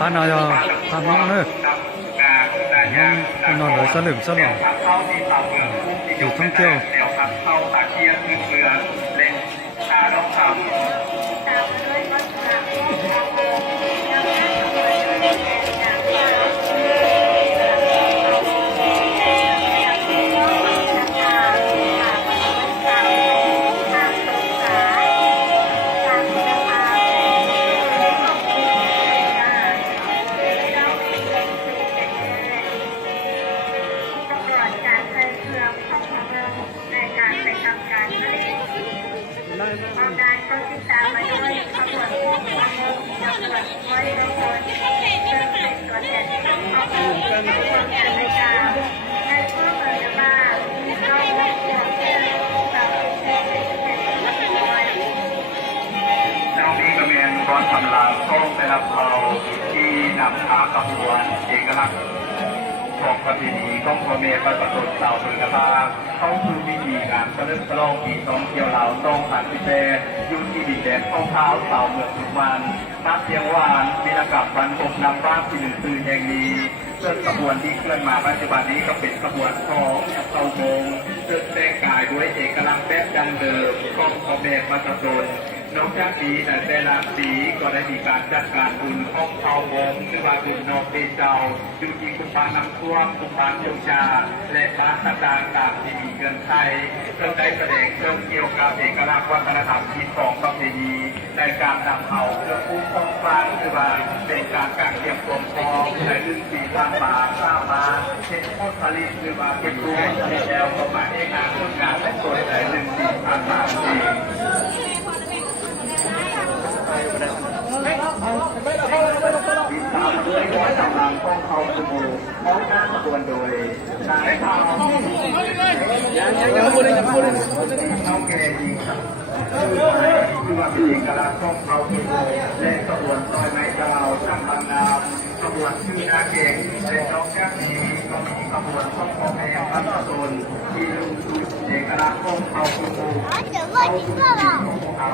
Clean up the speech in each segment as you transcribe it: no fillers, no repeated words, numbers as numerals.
Pan nào giờ Pan nóng nữa nó là sơ lửng sơ lỏngอยู่ท่องเที่ยวความนานก็ติดตามมาด้วยขบวนพวกขบวนจังหวัดไว้ในตอนซึ่งเป็นตัวแทนของขบวนที่ร่วมงานในการในเพื่อเผยว่าเราได้เกี่ยวกับสาวเทศเป็นไว้น้องนี้ก็เป็นร้อนกำลังต้องได้รับเราที่นำพาขบวนเอกลักษณ์ของประเพณีของพ่อแม่ประสบสาวสุนทรภาเขาคือวิธีการเฉลิมฉลองปีท่องเที่ยวเราต้องผ่านพิเศษยุ่ที่ดินแดนท่องเท้าสาวเมืองทุกวันนักเสียงหวานมีระกับบันทมนำบ้านที่หนึ่งตื่นแห่งนี้เพื่อขบวนที่เคลื่อนมาปัจจุบันนี้ก็เป็นขบวนของเต่าโมงซึ่งแต่งกายด้วยเอกลักษณ์แบบดั้งเดิมของพ่อแม่ประสบนอกจากนี้แต่ละปีก็ได้มีการจัดการบุญของเผ่าวงซึ่งว่าบุญนอกเดเจ้าอยู่ที่กุมภาน้ำท่วมกุมภาโยชาและพระต่างตามที่มีเกินไทยเพื่อได้แสดงเรื่องเกี่ยวกับเอกลักษณ์วัฒนธรรมที่ของประเพณีในการนำเอาเครื่องคุ้มครองฟังคือว่าเป็นการการเตรียมตัวพร้อมในเรื่องปีสร้างป่าสร้างมาเช่นพวกผลิตหรือว่าเป็นตัวผลิตแล้วก็มาเองงานเรื่องงานและตัวในเรื่องปีผ่านมาเองติดตามด้วยร้อยกำลังป้องเขาสมูพร้อมหน้าขบวนโดยนายทองน้องเกดีคือว่าเป็นเอกลักษณ์ของเขาสมูและขบวนซอยไม้ดาวทำบางนาขบวนชื่อนาเก่งและน้องแก้วนี้ก็มีขบวนของพ่อแม่พัฒนนที่ลุงสุดเอกลักษณ์ของเขาสมูเขา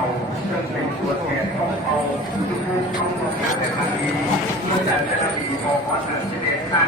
ซึ่งเป็นตัวแทนของเขาทุกๆของงานในครั้งนี้เมื่อจัดแต่ละปีของวัดเสด็จท่าน